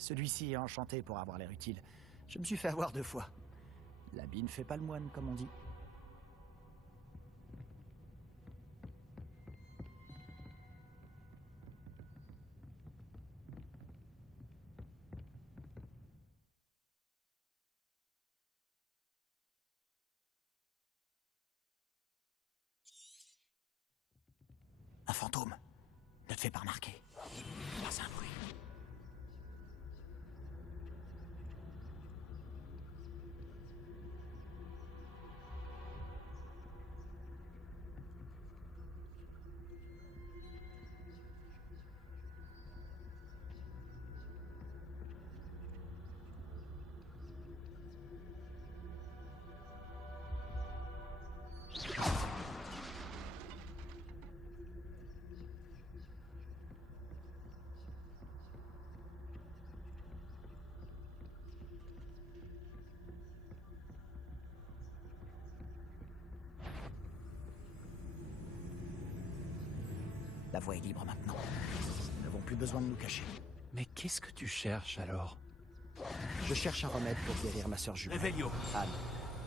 Celui-ci est enchanté pour avoir l'air utile. Je me suis fait avoir 2 fois. L'habit ne fait pas le moine, comme on dit. Un fantôme. Ne te fais pas remarquer. Pas un bruit. La voie est libre maintenant. Nous n'avons plus besoin de nous cacher. Mais qu'est-ce que tu cherches alors? Je cherche un remède pour guérir ma sœur jumelle, Revelio. Anne,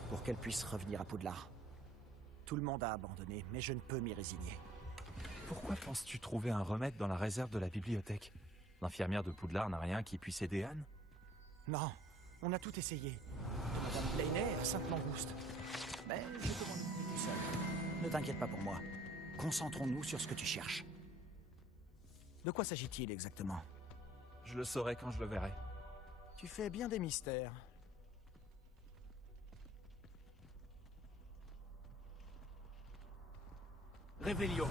pour qu'elle puisse revenir à Poudlard. Tout le monde a abandonné, mais je ne peux m'y résigner. Pourquoi penses-tu trouver un remède dans la réserve de la bibliothèque? L'infirmière de Poudlard n'a rien qui puisse aider Anne? Non, on a tout essayé. De Madame Blaney à Sainte-Langouste. Mais je peux m'en occuper tout seul. Ne t'inquiète pas pour moi. Concentrons-nous sur ce que tu cherches. De quoi s'agit-il exactement? Je le saurai quand je le verrai. Tu fais bien des mystères. Revelio.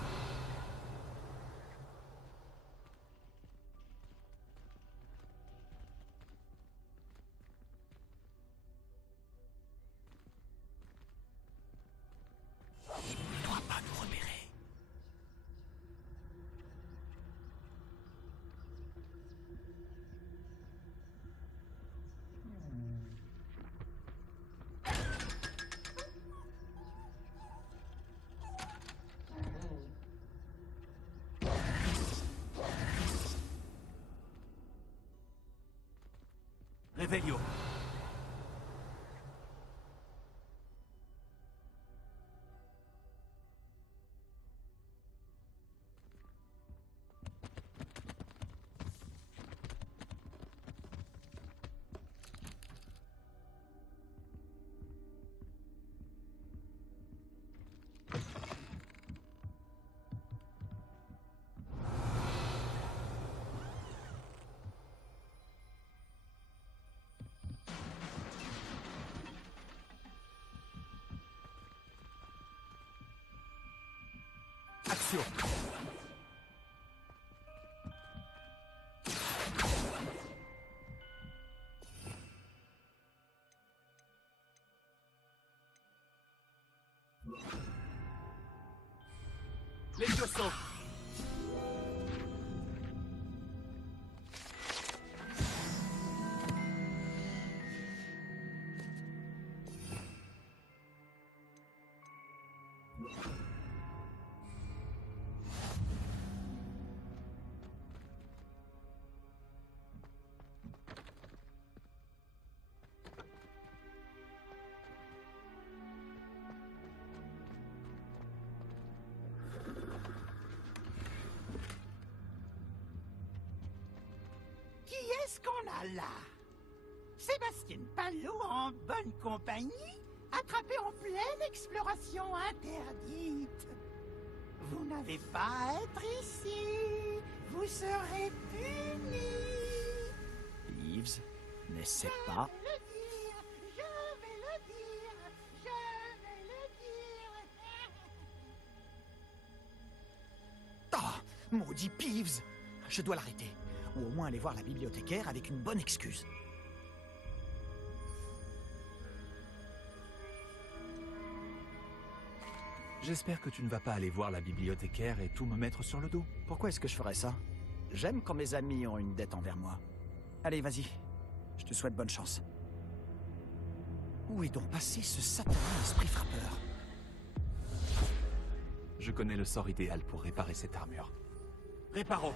Il ne doit pas nous repérer. Revelio. Action. Levioso. Qui est-ce qu'on a là? Sébastien Palou en bonne compagnie, attrapé en pleine exploration interdite. Vous n'avez pas à être ici. Vous serez punis. Peeves, n'essaie pas. Je vais le dire, je vais le dire. Oh, maudit Peeves! Je dois l'arrêter. Ou au moins aller voir la bibliothécaire avec une bonne excuse. J'espère que tu ne vas pas aller voir la bibliothécaire et tout me mettre sur le dos. Pourquoi est-ce que je ferais ça? J'aime quand mes amis ont une dette envers moi. Allez, vas-y. Je te souhaite bonne chance. Où est donc passé ce satané esprit frappeur? Je connais le sort idéal pour réparer cette armure. Réparo.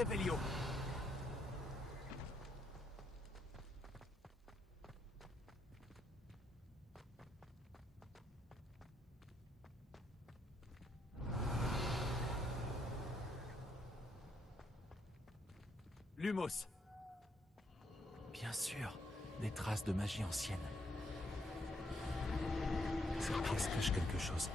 Revelio. Lumos. Bien sûr, des traces de magie ancienne. Cette pièce cache quelque chose.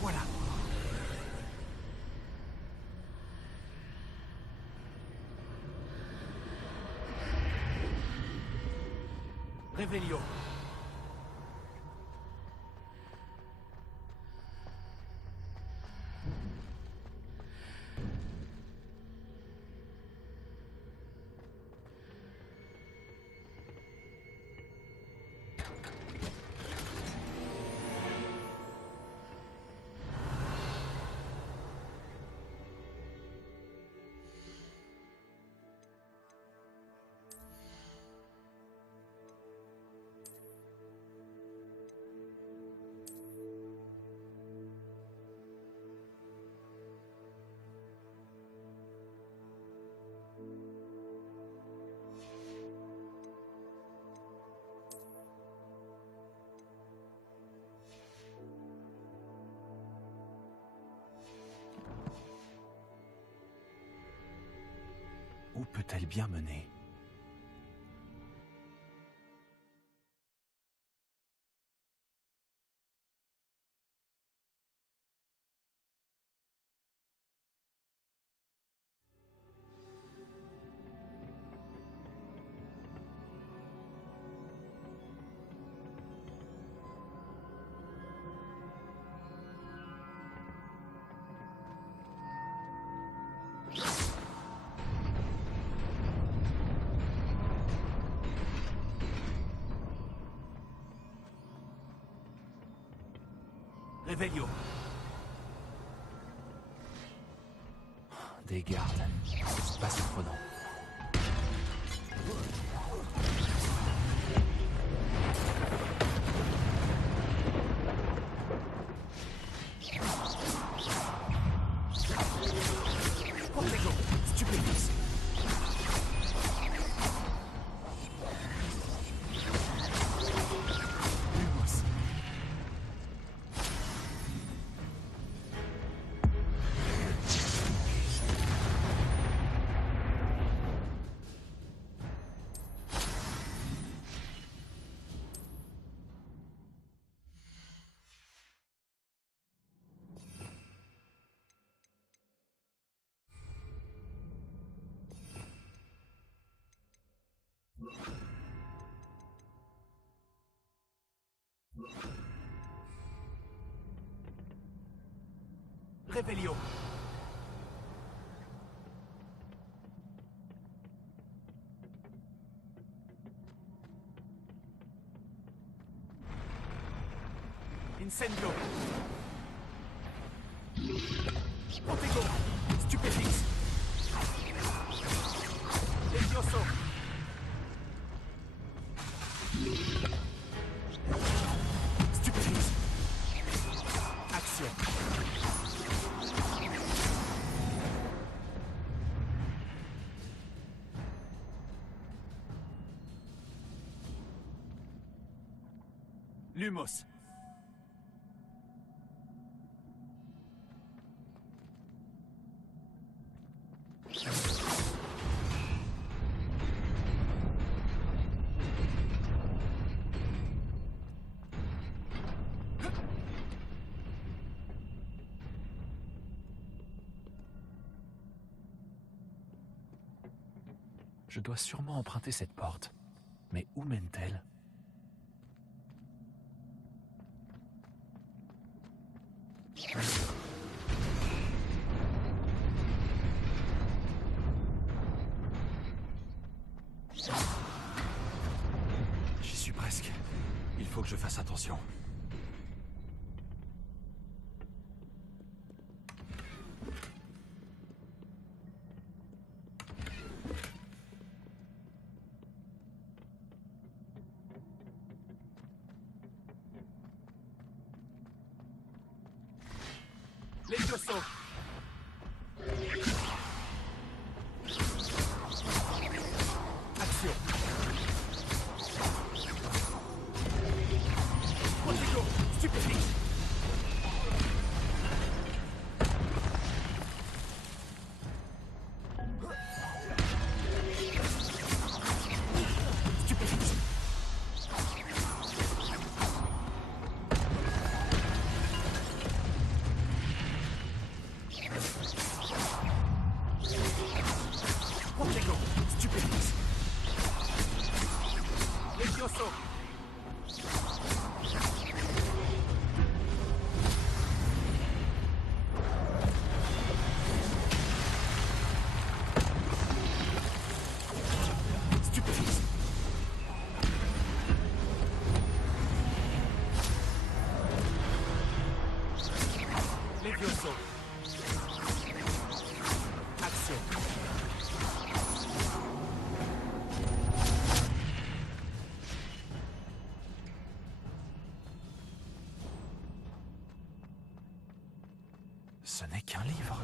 Voilà. Revelio. Où peut-elle bien mener? Revelio. Des gardes. Pas surprenant. Protego. Stupéfix. Lumos. Revelio. Incendio. Protego. Stupéfix. Levioso. Stupéfix. Action. Lumos. Je dois sûrement emprunter cette porte. Mais où mène-t-elle? J'y suis presque. Il faut que je fasse attention. Levioso. Action. Protego. Stupéfique. Stupéfique. Protego. Stupéfique. Levioso. Stupéfique. Levioso. Action. Ce n'est qu'un livre.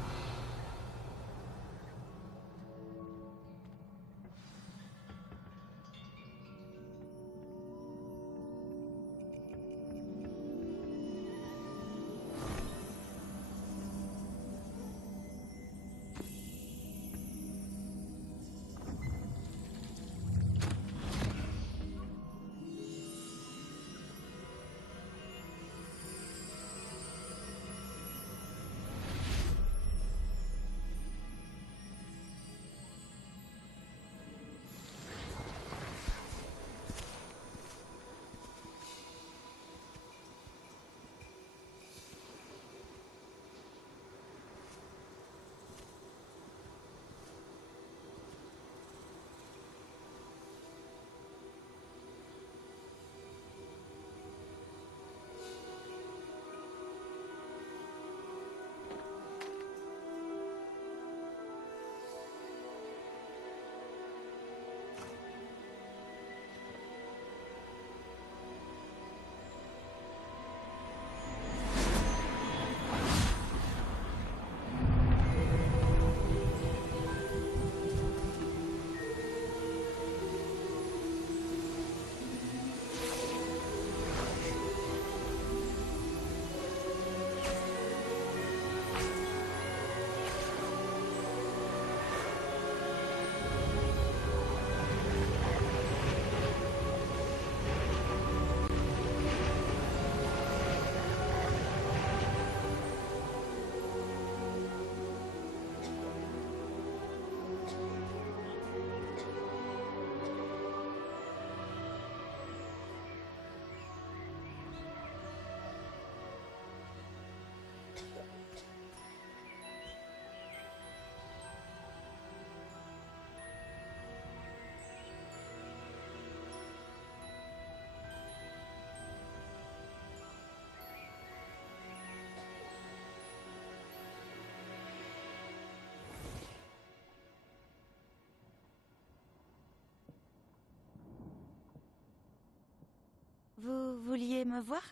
Vous vouliez me voir,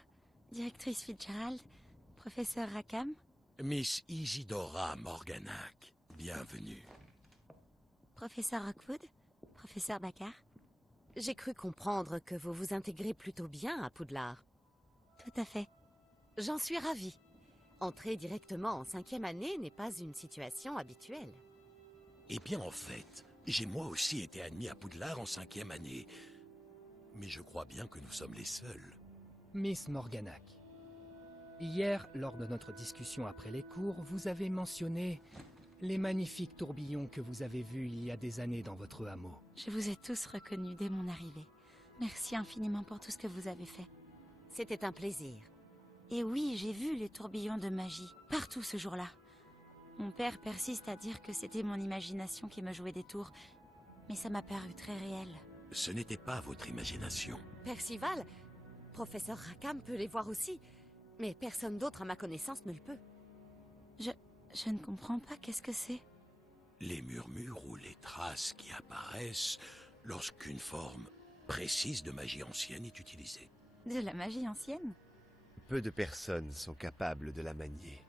directrice Fitzgerald, professeur Rackham? Miss Isidora Morganac, bienvenue. Professeur Rockwood, professeur Baccar. J'ai cru comprendre que vous vous intégrez plutôt bien à Poudlard. Tout à fait. J'en suis ravie. Entrer directement en 5e année n'est pas une situation habituelle. Eh bien, en fait, j'ai moi aussi été admis à Poudlard en 5e année. Mais je crois bien que nous sommes les seuls. Miss Morganac, hier, lors de notre discussion après les cours, vous avez mentionné les magnifiques tourbillons que vous avez vus il y a des années dans votre hameau. Je vous ai tous reconnus dès mon arrivée. Merci infiniment pour tout ce que vous avez fait. C'était un plaisir. Et oui, j'ai vu les tourbillons de magie, partout ce jour-là. Mon père persiste à dire que c'était mon imagination qui me jouait des tours, mais ça m'a paru très réel. Ce n'était pas votre imagination. Percival, professeur Rackham peut les voir aussi, mais personne d'autre à ma connaissance ne le peut. Je ne comprends pas, qu'est-ce que c'est? Les murmures ou les traces qui apparaissent lorsqu'une forme précise de magie ancienne est utilisée. De la magie ancienne? Peu de personnes sont capables de la manier.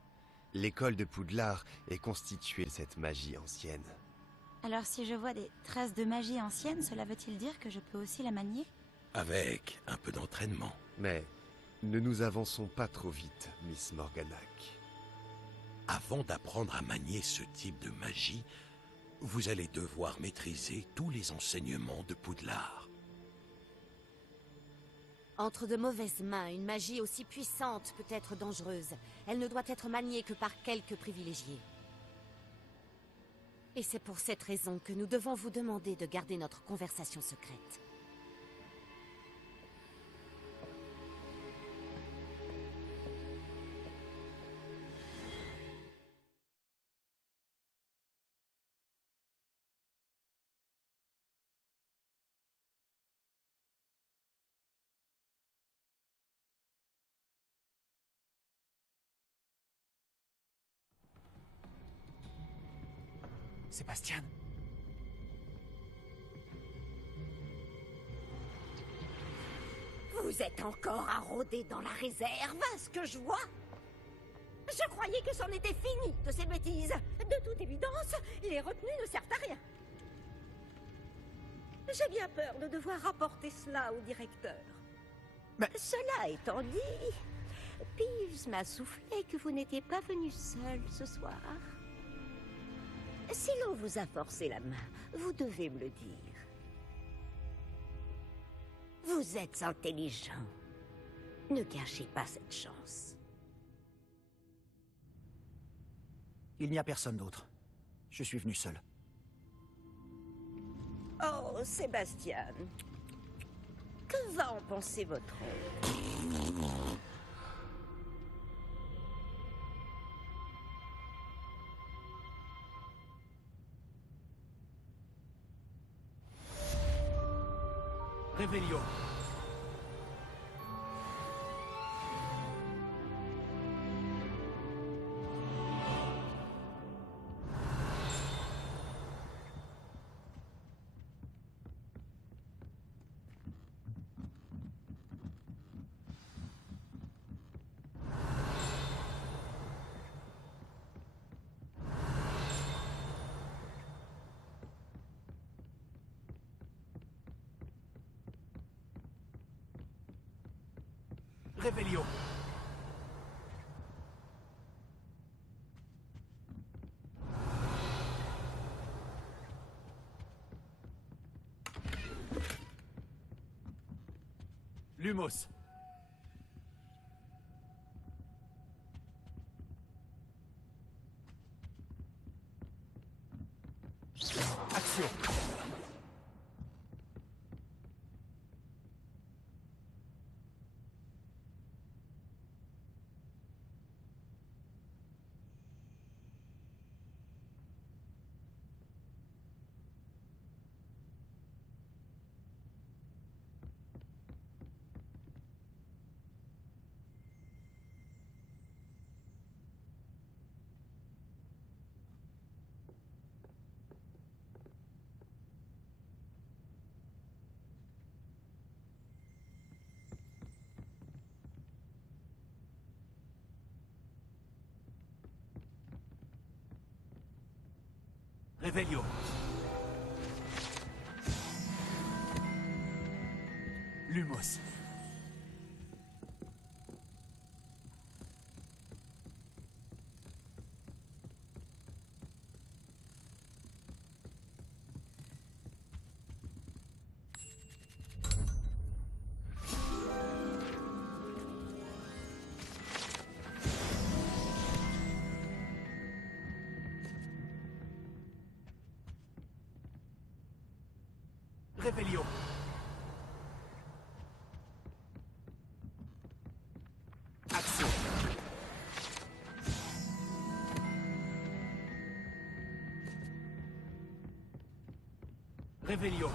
L'école de Poudlard est constituée de cette magie ancienne. Alors si je vois des traces de magie ancienne, cela veut-il dire que je peux aussi la manier? Avec un peu d'entraînement. Mais ne nous avançons pas trop vite, Miss Morganac. Avant d'apprendre à manier ce type de magie, vous allez devoir maîtriser tous les enseignements de Poudlard. Entre de mauvaises mains, une magie aussi puissante peut être dangereuse. Elle ne doit être maniée que par quelques privilégiés. Et c'est pour cette raison que nous devons vous demander de garder notre conversation secrète. Sébastien. Vous êtes encore à rôder dans la réserve, à ce que je vois. Je croyais que c'en était fini de ces bêtises. De toute évidence, les retenues ne servent à rien. J'ai bien peur de devoir rapporter cela au directeur. Mais... Cela étant dit, Peeves m'a soufflé que vous n'étiez pas venu seul ce soir. Si l'on vous a forcé la main, vous devez me le dire. Vous êtes intelligent. Ne gâchez pas cette chance. Il n'y a personne d'autre. Je suis venu seul. Oh, Sébastien. Que va en penser votre oncle? Réveillon. Réveillon. Lumos. Action. Réveillon. Lumos. Revelio. Action. Revelio.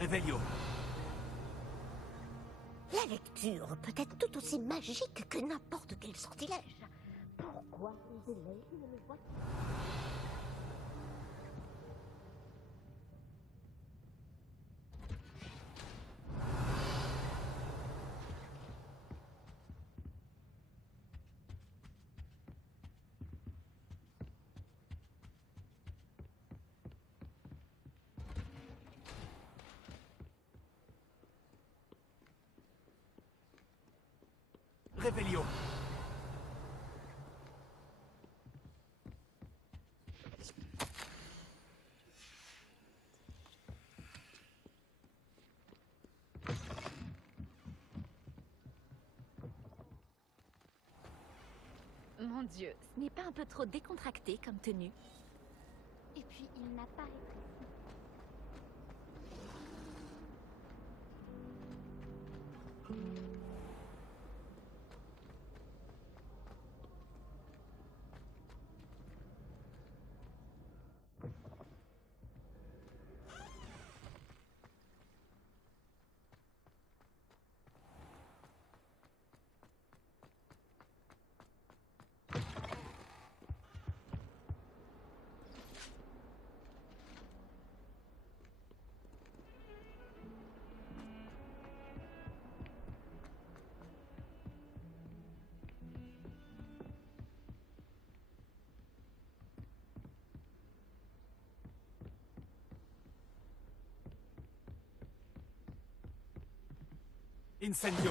Revelio. La lecture peut être tout aussi magique que n'importe quel sortilège. Pourquoi les élèves ne le voient pas? Revelio. Mon Dieu, ce n'est pas un peu trop décontracté comme tenue? Et puis, il n'a pas rétréci. Incendio.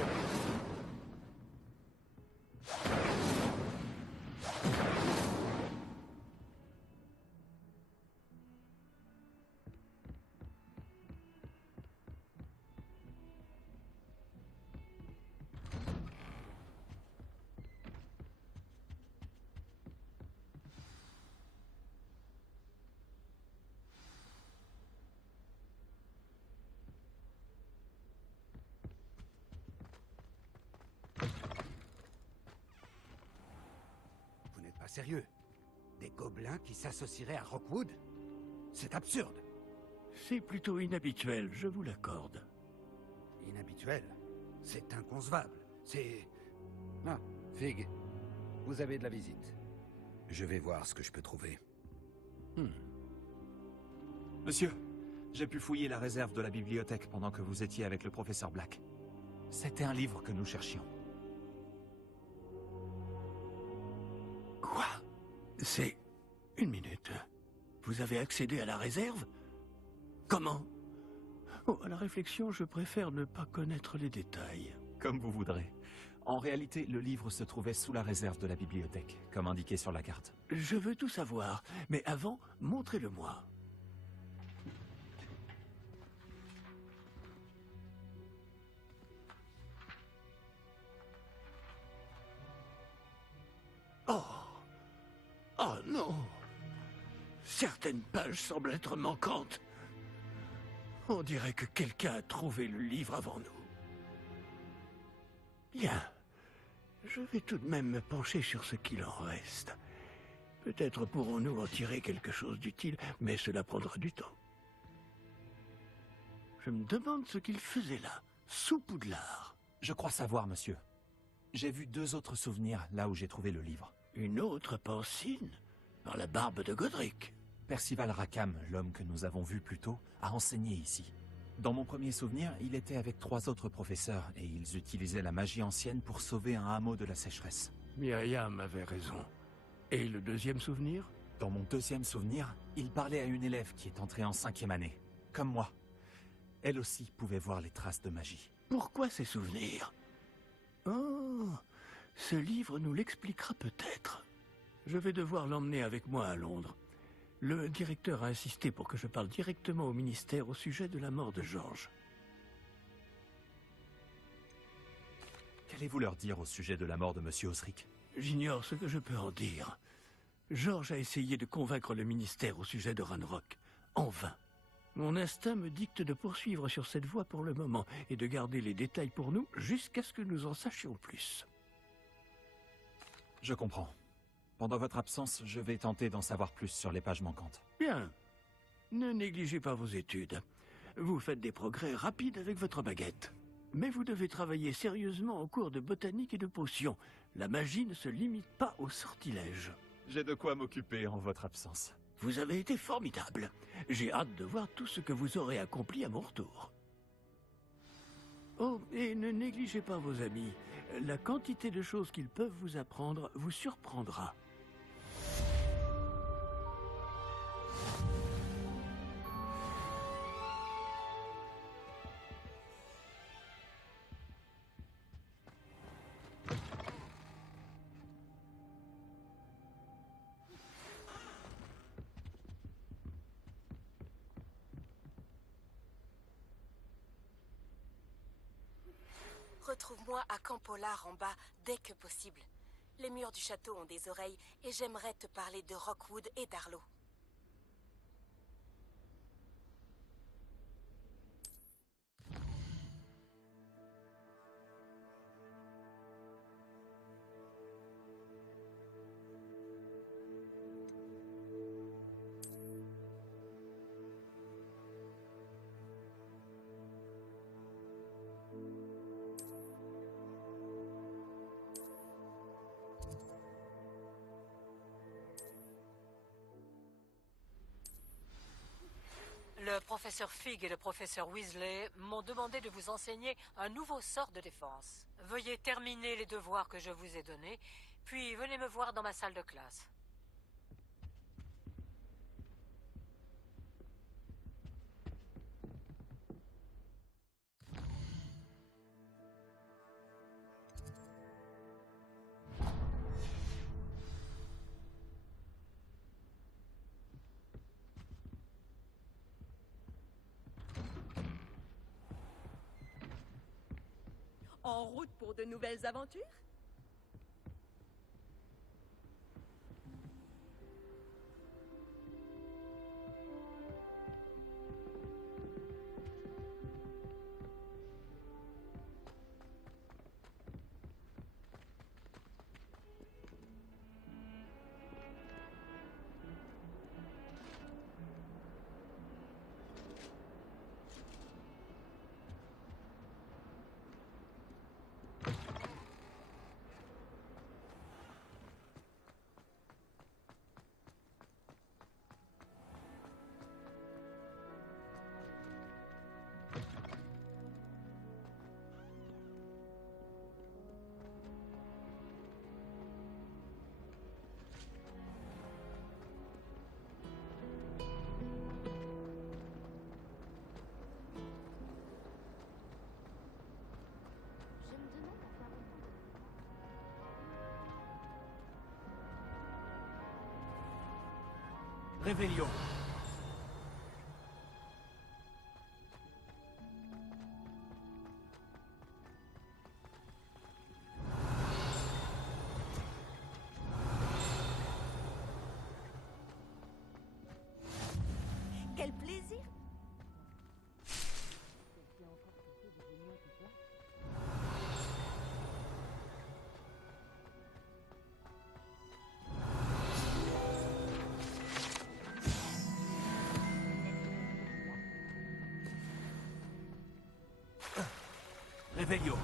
Vous n'êtes pas sérieux? Des gobelins qui s'associeraient à Rockwood? C'est absurde. C'est plutôt inhabituel, je vous l'accorde. Inhabituel? C'est inconcevable. C'est... Ah, Fig, vous avez de la visite. Je vais voir ce que je peux trouver. Monsieur, j'ai pu fouiller la réserve de la bibliothèque pendant que vous étiez avec le professeur Black. C'était un livre que nous cherchions. Quoi? C'est... Une minute. Vous avez accédé à la réserve? Comment? Oh, à la réflexion, je préfère ne pas connaître les détails. Comme vous voudrez. En réalité, le livre se trouvait sous la réserve de la bibliothèque, comme indiqué sur la carte. Je veux tout savoir, mais avant, montrez-le-moi. Oh! Oh non! Certaines pages semblent être manquantes. On dirait que quelqu'un a trouvé le livre avant nous. Bien. Je vais tout de même me pencher sur ce qu'il en reste. Peut-être pourrons-nous en tirer quelque chose d'utile, mais cela prendra du temps. Je me demande ce qu'il faisait là, sous Poudlard. Je crois savoir, monsieur. J'ai vu 2 autres souvenirs là où j'ai trouvé le livre. Une autre Pancine? Dans la barbe de Godric? Percival Rackham, l'homme que nous avons vu plus tôt, a enseigné ici. Dans mon premier souvenir, il était avec 3 autres professeurs et ils utilisaient la magie ancienne pour sauver un hameau de la sécheresse. Myriam avait raison. Et le deuxième souvenir? Dans mon deuxième souvenir, il parlait à une élève qui est entrée en 5e année, comme moi. Elle aussi pouvait voir les traces de magie. Pourquoi ces souvenirs? Oh, ce livre nous l'expliquera peut-être. Je vais devoir l'emmener avec moi à Londres. Le directeur a insisté pour que je parle directement au ministère au sujet de la mort de Georges. Qu'allez-vous leur dire au sujet de la mort de Monsieur Osric? J'ignore ce que je peux en dire. Georges a essayé de convaincre le ministère au sujet de Ranrock. En vain. Mon instinct me dicte de poursuivre sur cette voie pour le moment et de garder les détails pour nous jusqu'à ce que nous en sachions plus. Je comprends. Pendant votre absence, je vais tenter d'en savoir plus sur les pages manquantes. Bien. Ne négligez pas vos études. Vous faites des progrès rapides avec votre baguette. Mais vous devez travailler sérieusement au cours de botanique et de potions. La magie ne se limite pas au sortilège. J'ai de quoi m'occuper en votre absence. Vous avez été formidable. J'ai hâte de voir tout ce que vous aurez accompli à mon retour. Oh, et ne négligez pas vos amis. La quantité de choses qu'ils peuvent vous apprendre vous surprendra. Retrouve-moi à Camp Pollard en bas, dès que possible. Les murs du château ont des oreilles et j'aimerais te parler de Rockwood et d'Arlo. Le professeur Fig et le professeur Weasley m'ont demandé de vous enseigner un nouveau sort de défense. Veuillez terminer les devoirs que je vous ai donnés, puis venez me voir dans ma salle de classe. En route pour de nouvelles aventures? Réveillon. Quel plaisir! Réveillon.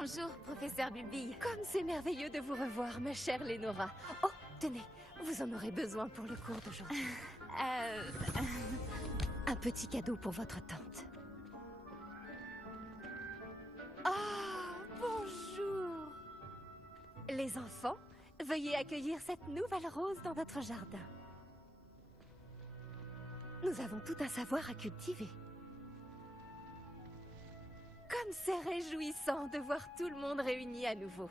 Bonjour, professeur Bulbille. Comme c'est merveilleux de vous revoir, ma chère Lénora. Oh, tenez, vous en aurez besoin pour le cours d'aujourd'hui. Un petit cadeau pour votre tante. Ah, bonjour. Les enfants, veuillez accueillir cette nouvelle rose dans notre jardin. Nous avons tout un savoir à cultiver. Comme c'est réjouissant de voir tout le monde réuni à nouveau.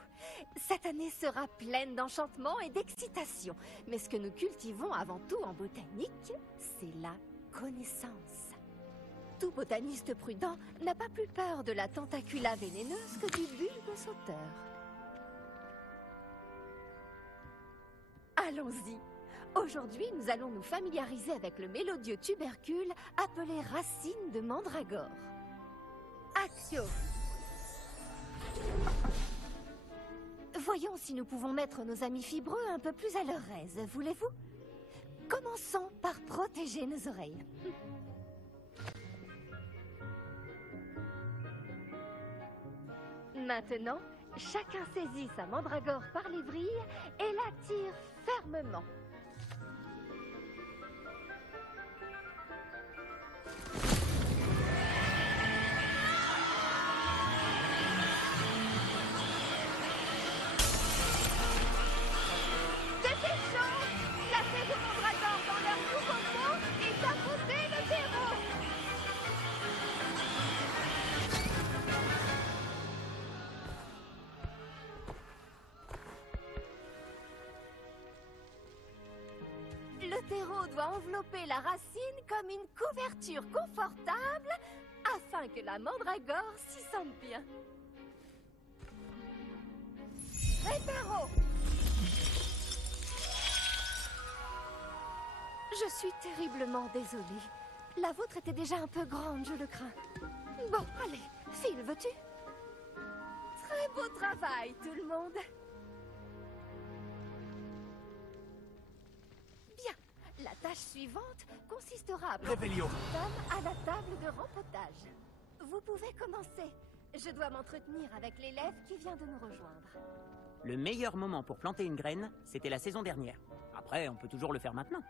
Cette année sera pleine d'enchantement et d'excitation. Mais ce que nous cultivons avant tout en botanique, c'est la connaissance. Tout botaniste prudent n'a pas plus peur de la tentacula vénéneuse que du bulbe sauteur. Allons-y. Aujourd'hui, nous allons nous familiariser avec le mélodieux tubercule appelé racine de mandragore. Accio. Voyons si nous pouvons mettre nos amis fibreux un peu plus à leur aise, voulez-vous? Commençons par protéger nos oreilles. Maintenant, chacun saisit sa mandragore par les vrilles et la tire fermement. Le terreau doit envelopper la racine comme une couverture confortable afin que la mandragore s'y sente bien. Réparo! Je suis terriblement désolée. La vôtre était déjà un peu grande, je le crains. Bon, allez, Phil, veux-tu? Très beau travail, tout le monde. Bien, la tâche suivante consistera à Réveillon. à la table de rempotage. Vous pouvez commencer. Je dois m'entretenir avec l'élève qui vient de nous rejoindre. Le meilleur moment pour planter une graine, c'était la saison dernière. Après, on peut toujours le faire maintenant.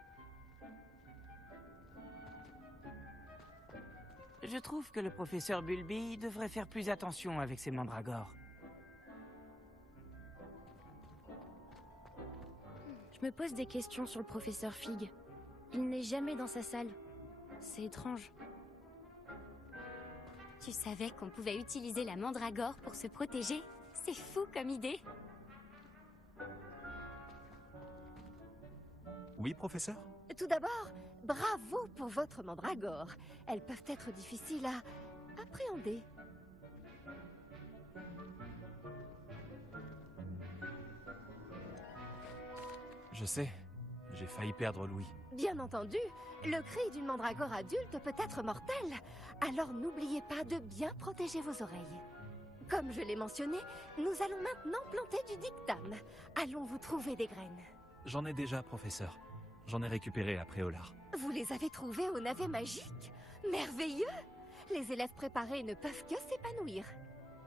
Je trouve que le professeur Bulbille devrait faire plus attention avec ses mandragores. Je me pose des questions sur le professeur Fig. Il n'est jamais dans sa salle. C'est étrange. Tu savais qu'on pouvait utiliser la mandragore pour se protéger? C'est fou comme idée. Oui, professeur? Tout d'abord, bravo pour votre mandragore. Elles peuvent être difficiles à appréhender. Je sais, j'ai failli perdre Louis. Bien entendu, le cri d'une mandragore adulte peut être mortel. Alors n'oubliez pas de bien protéger vos oreilles. Comme je l'ai mentionné, nous allons maintenant planter du dictame. Allons vous trouver des graines. J'en ai déjà, professeur. J'en ai récupéré à Préolard. Vous les avez trouvés au navet magique? Merveilleux! Les élèves préparés ne peuvent que s'épanouir.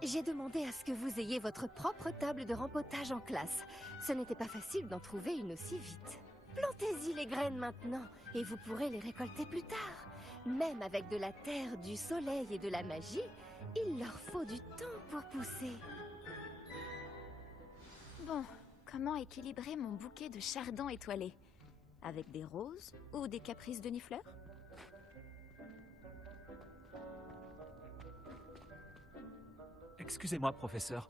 J'ai demandé à ce que vous ayez votre propre table de rempotage en classe. Ce n'était pas facile d'en trouver une aussi vite. Plantez-y les graines maintenant, et vous pourrez les récolter plus tard. Même avec de la terre, du soleil et de la magie, il leur faut du temps pour pousser. Bon, comment équilibrer mon bouquet de chardons étoilés? Avec des roses ou des caprices de Nifleur? Excusez-moi, professeur.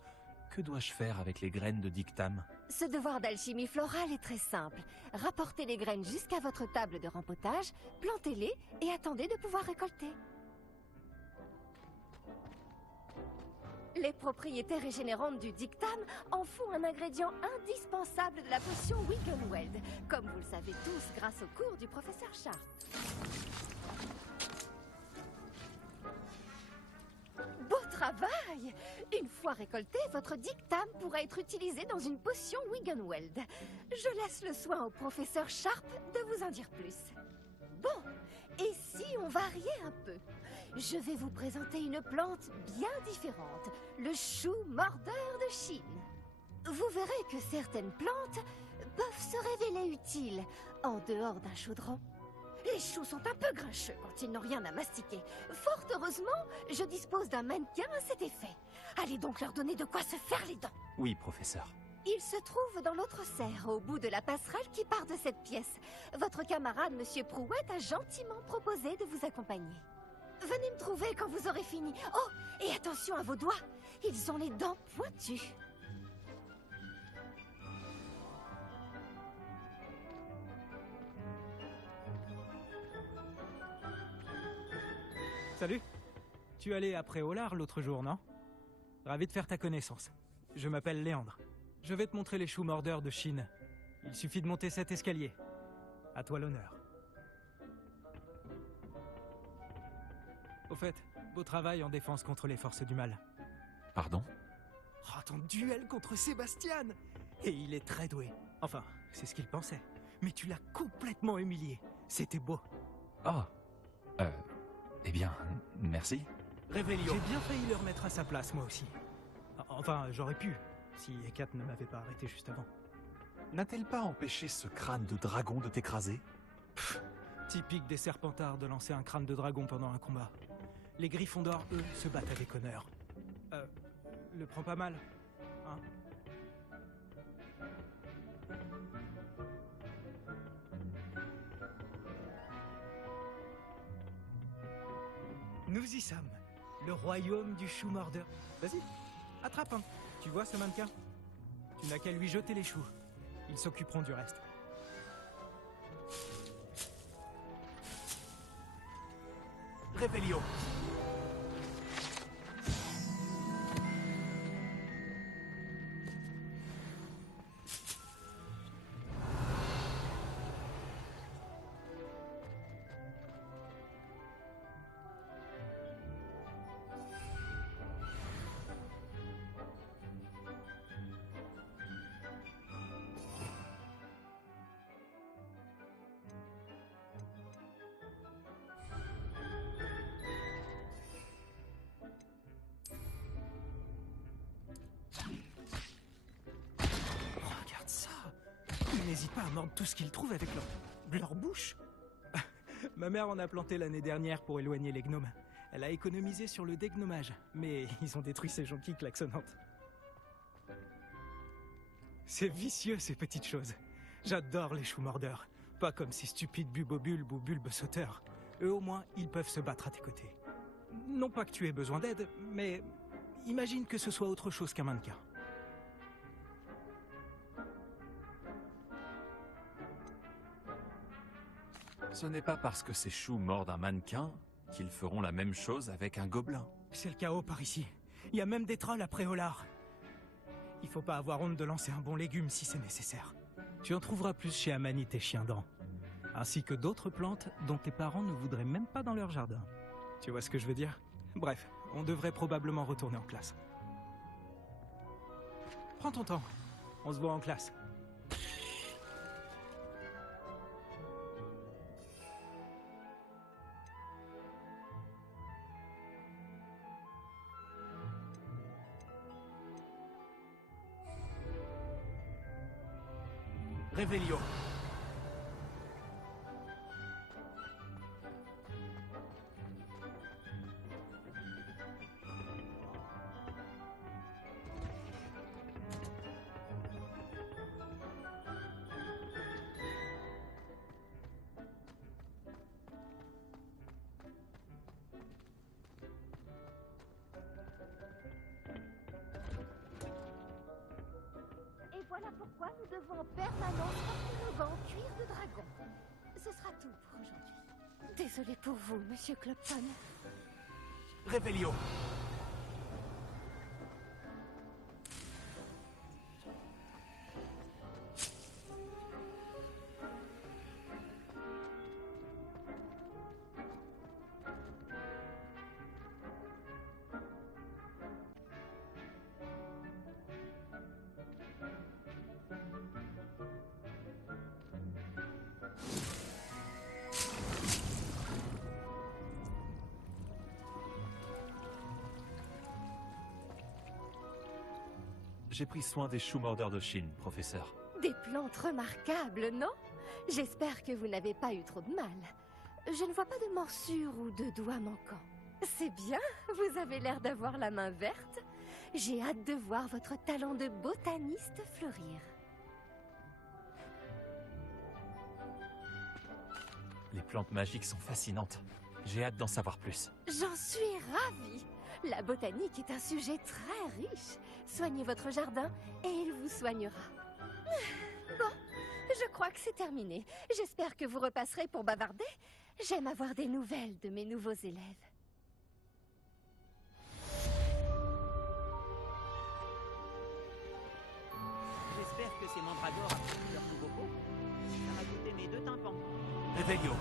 Que dois-je faire avec les graines de dictame? Ce devoir d'alchimie florale est très simple. Rapportez les graines jusqu'à votre table de rempotage, plantez-les et attendez de pouvoir récolter. Les propriétés régénérantes du dictame en font un ingrédient indispensable de la potion Wiggenweld, comme vous le savez tous grâce au cours du professeur Sharp. Beau travail! Une fois récolté, votre dictame pourra être utilisé dans une potion Wiggenweld. Je laisse le soin au professeur Sharp de vous en dire plus. Bon, Et si on variait un peu? Je vais vous présenter une plante bien différente, le chou mordeur de Chine. Vous verrez que certaines plantes peuvent se révéler utiles en dehors d'un chaudron. Les choux sont un peu grincheux quand ils n'ont rien à mastiquer. Fort heureusement, je dispose d'un mannequin à cet effet. Allez donc leur donner de quoi se faire les dents. Oui, professeur. Il se trouve dans l'autre serre, au bout de la passerelle qui part de cette pièce. Votre camarade, Monsieur Prouette, a gentiment proposé de vous accompagner. Venez me trouver quand vous aurez fini. Oh, et attention à vos doigts, ils ont les dents pointues. Salut. Tu allais à Préolard l'autre jour, non? Ravi de faire ta connaissance. Je m'appelle Léandre. Je vais te montrer les choux mordeurs de Chine. Il suffit de monter cet escalier. À toi l'honneur. Au fait, beau travail en défense contre les forces du mal. Pardon? Oh, ton duel contre Sébastien! Et il est très doué. Enfin, c'est ce qu'il pensait. Mais tu l'as complètement humilié. C'était beau. Oh. Eh bien, merci. Révélio. J'ai bien failli le remettre à sa place, moi aussi. Enfin, j'aurais pu, si Hécate ne m'avait pas arrêté juste avant. N'a-t-elle pas empêché ce crâne de dragon de t'écraser? Typique des Serpentards de lancer un crâne de dragon pendant un combat. Les Griffons d'Or, eux, se battent avec honneur. Le prends pas mal, hein? Nous y sommes. Le royaume du chou mordeur. Vas-y, attrape un. Tu vois ce mannequin? Tu n'as qu'à lui jeter les choux. Ils s'occuperont du reste. Révélio. Regarde ça. Ils n'hésitent pas à mordre tout ce qu'ils trouvent avec leur bouche. Ma mère en a planté l'année dernière pour éloigner les gnomes. Elle a économisé sur le dégnomage, mais ils ont détruit ces jonquilles klaxonnantes. C'est vicieux, ces petites choses. J'adore les choux mordeurs. Pas comme ces stupides bubobulbes ou bulbes sauteurs. Eux, au moins, ils peuvent se battre à tes côtés. Non pas que tu aies besoin d'aide, mais imagine que ce soit autre chose qu'un mannequin. Ce n'est pas parce que ces choux mordent un mannequin qu'ils feront la même chose avec un gobelin. C'est le chaos par ici. Il y a même des trolls à Préolard. Il faut pas avoir honte de lancer un bon légume si c'est nécessaire. Tu en trouveras plus chez Amanite et Chiendent, ainsi que d'autres plantes dont tes parents ne voudraient même pas dans leur jardin. Tu vois ce que je veux dire? Bref, on devrait probablement retourner en classe. Prends ton temps. On se voit en classe. Révélio. Et voilà pourquoi nous devons en permanence porter nos gants en cuir de dragon. Ce sera tout pour aujourd'hui. Désolé pour vous, Monsieur Clopton. Révélio. J'ai pris soin des choux mordeurs de Chine, professeur. Des plantes remarquables, non? J'espère que vous n'avez pas eu trop de mal. Je ne vois pas de morsures ou de doigts manquants. C'est bien, vous avez l'air d'avoir la main verte. J'ai hâte de voir votre talent de botaniste fleurir. Les plantes magiques sont fascinantes. J'ai hâte d'en savoir plus. J'en suis ravie. La botanique est un sujet très riche. Soignez votre jardin et il vous soignera. Bon, je crois que c'est terminé. J'espère que vous repasserez pour bavarder. J'aime avoir des nouvelles de mes nouveaux élèves. J'espère que ces mandragores apprécient leur nouveau pot. Ça m'a coûté mes 2 tympans. Revelio.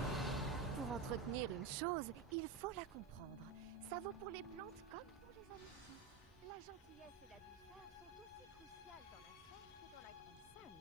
Pour entretenir une chose, il faut la comprendre. Ça vaut pour les plantes comme pour les amitiés. La gentillesse et la douceur sont aussi cruciales dans la scène que dans la grande salle.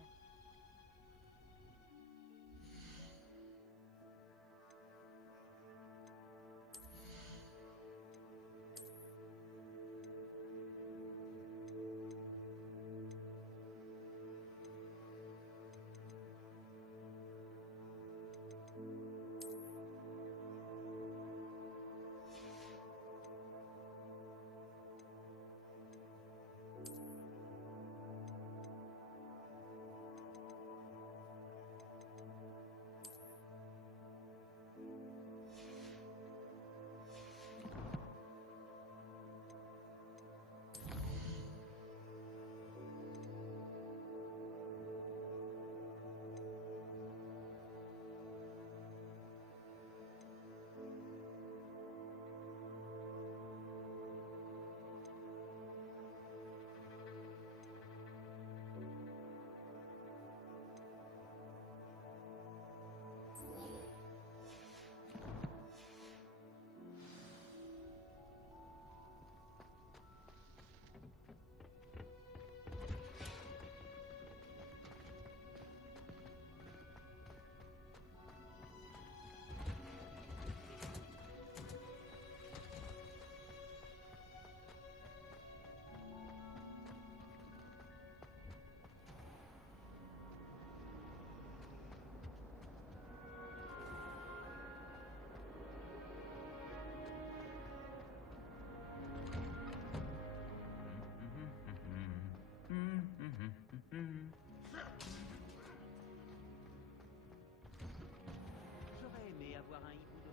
J'aurais aimé avoir un hibou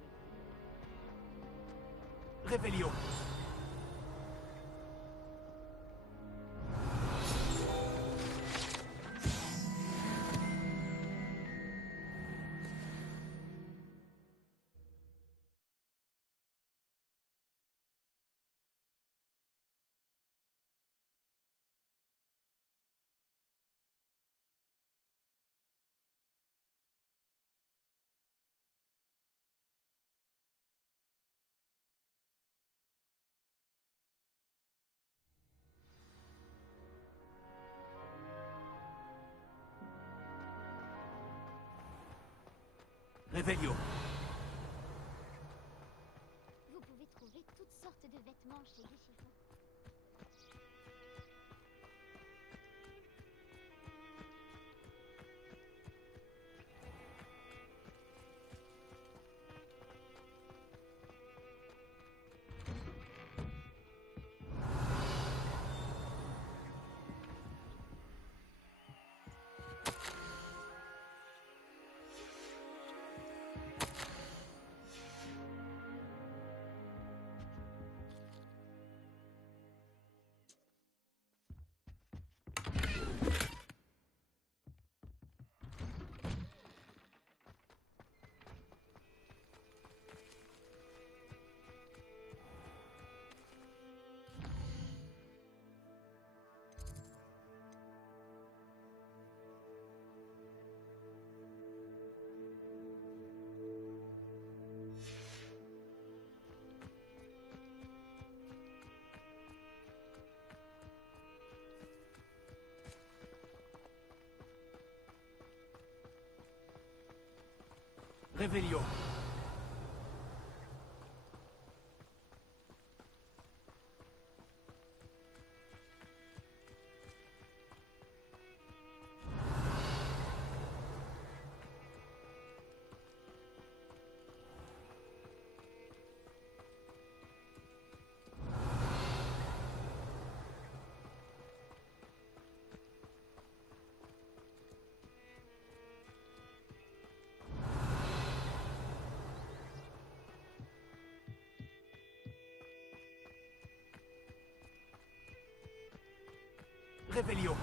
de Revelio. Revelio. Vous pouvez trouver toutes sortes de vêtements chez Guichison. Revelio. Revelio.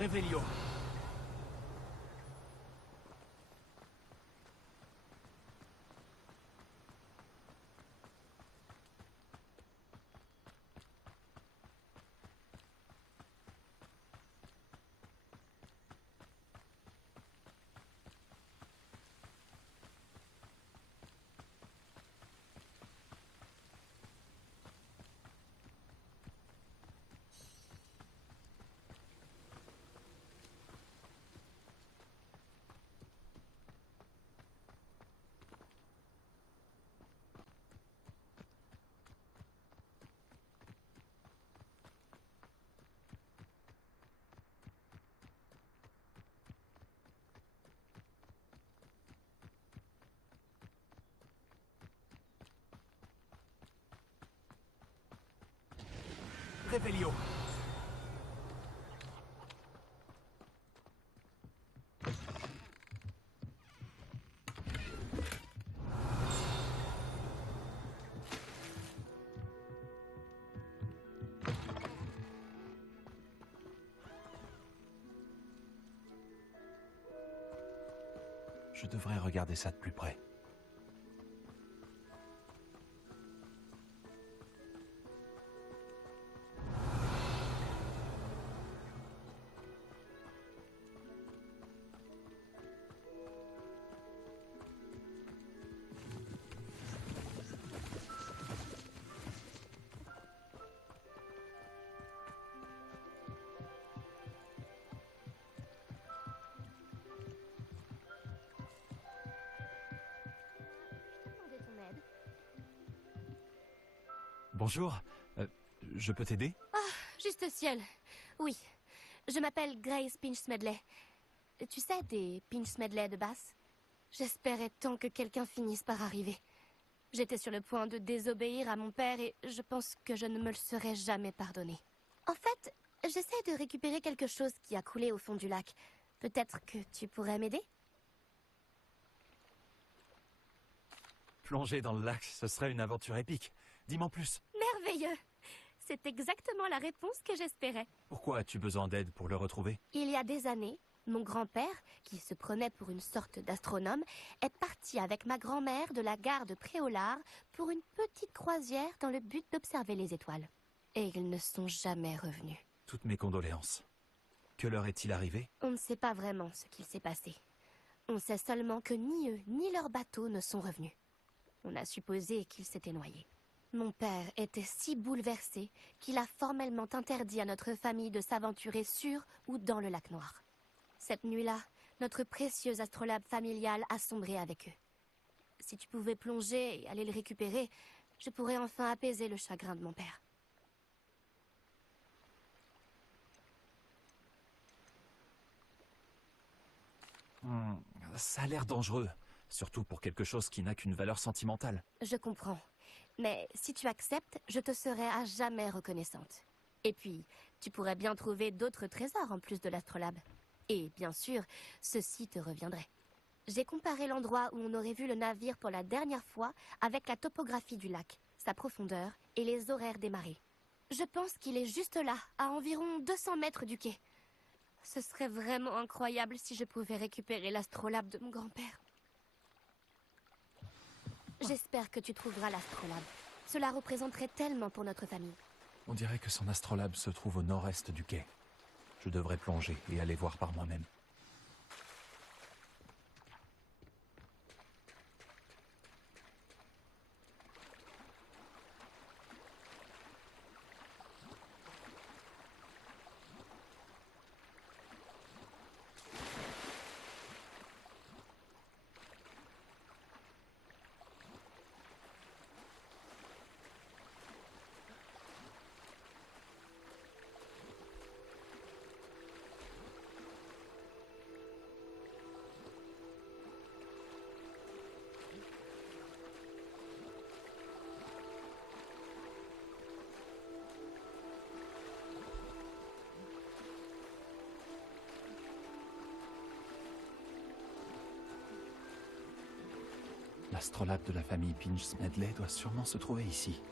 Revelio. Revelio. Je devrais regarder ça de plus près. Bonjour, je peux t'aider? Ah, juste ciel. Oui, je m'appelle Grace Pinch Smedley. Tu sais, des Pinch Smedley de basse? J'espérais tant que quelqu'un finisse par arriver. J'étais sur le point de désobéir à mon père et je pense que je ne me le serais jamais pardonné. En fait, j'essaie de récupérer quelque chose qui a coulé au fond du lac. Peut-être que tu pourrais m'aider? Plonger dans le lac, ce serait une aventure épique. Dis-moi en plus. Merveilleux! C'est exactement la réponse que j'espérais. Pourquoi as-tu besoin d'aide pour le retrouver? Il y a des années, mon grand-père, qui se prenait pour une sorte d'astronome, est parti avec ma grand-mère de la gare de Préolard pour une petite croisière dans le but d'observer les étoiles. Et ils ne sont jamais revenus. Toutes mes condoléances. Que leur est-il arrivé? On ne sait pas vraiment ce qu'il s'est passé. On sait seulement que ni eux, ni leur bateau ne sont revenus. On a supposé qu'ils s'étaient noyés. Mon père était si bouleversé qu'il a formellement interdit à notre famille de s'aventurer sur ou dans le lac Noir. Cette nuit-là, notre précieux astrolabe familial a sombré avec eux. Si tu pouvais plonger et aller le récupérer, je pourrais enfin apaiser le chagrin de mon père. Ça a l'air dangereux, surtout pour quelque chose qui n'a qu'une valeur sentimentale. Je comprends. Mais si tu acceptes, je te serai à jamais reconnaissante. Et puis, tu pourrais bien trouver d'autres trésors en plus de l'astrolabe. Et bien sûr, ceci te reviendrait. J'ai comparé l'endroit où on aurait vu le navire pour la dernière fois avec la topographie du lac, sa profondeur et les horaires des marées. Je pense qu'il est juste là, à environ 200 mètres du quai. Ce serait vraiment incroyable si je pouvais récupérer l'astrolabe de mon grand-père. J'espère que tu trouveras l'astrolabe. Cela représenterait tellement pour notre famille. On dirait que son astrolabe se trouve au nord-est du quai. Je devrais plonger et aller voir par moi-même. L'astrolabe de la famille Pinch-Smedley doit sûrement se trouver ici.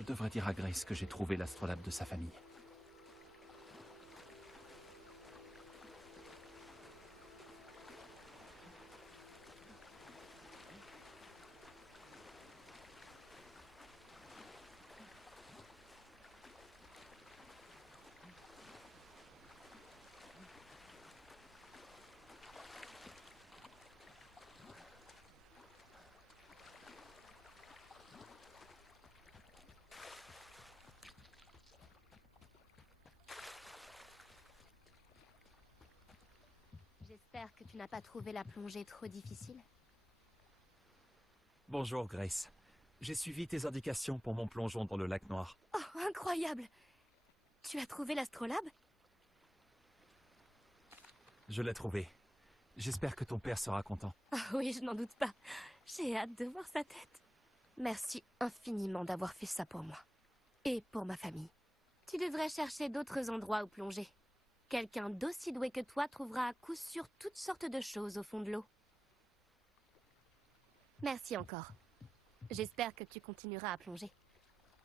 Je devrais dire à Grace que j'ai trouvé l'astrolabe de sa famille. J'espère que tu n'as pas trouvé la plongée trop difficile. Bonjour, Grace. J'ai suivi tes indications pour mon plongeon dans le lac Noir. Oh, incroyable! Tu as trouvé l'astrolabe? Je l'ai trouvé. J'espère que ton père sera content. Ah oui, je n'en doute pas. J'ai hâte de voir sa tête. Merci infiniment d'avoir fait ça pour moi. Et pour ma famille. Tu devrais chercher d'autres endroits où plonger. Quelqu'un d'aussi doué que toi trouvera à coup sûr toutes sortes de choses au fond de l'eau. Merci encore. J'espère que tu continueras à plonger.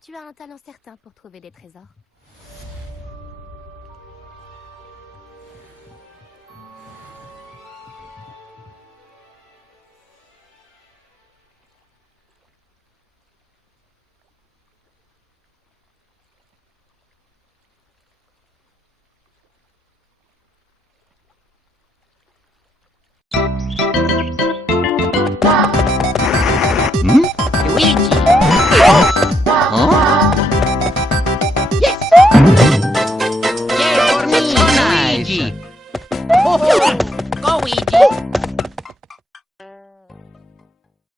Tu as un talent certain pour trouver des trésors.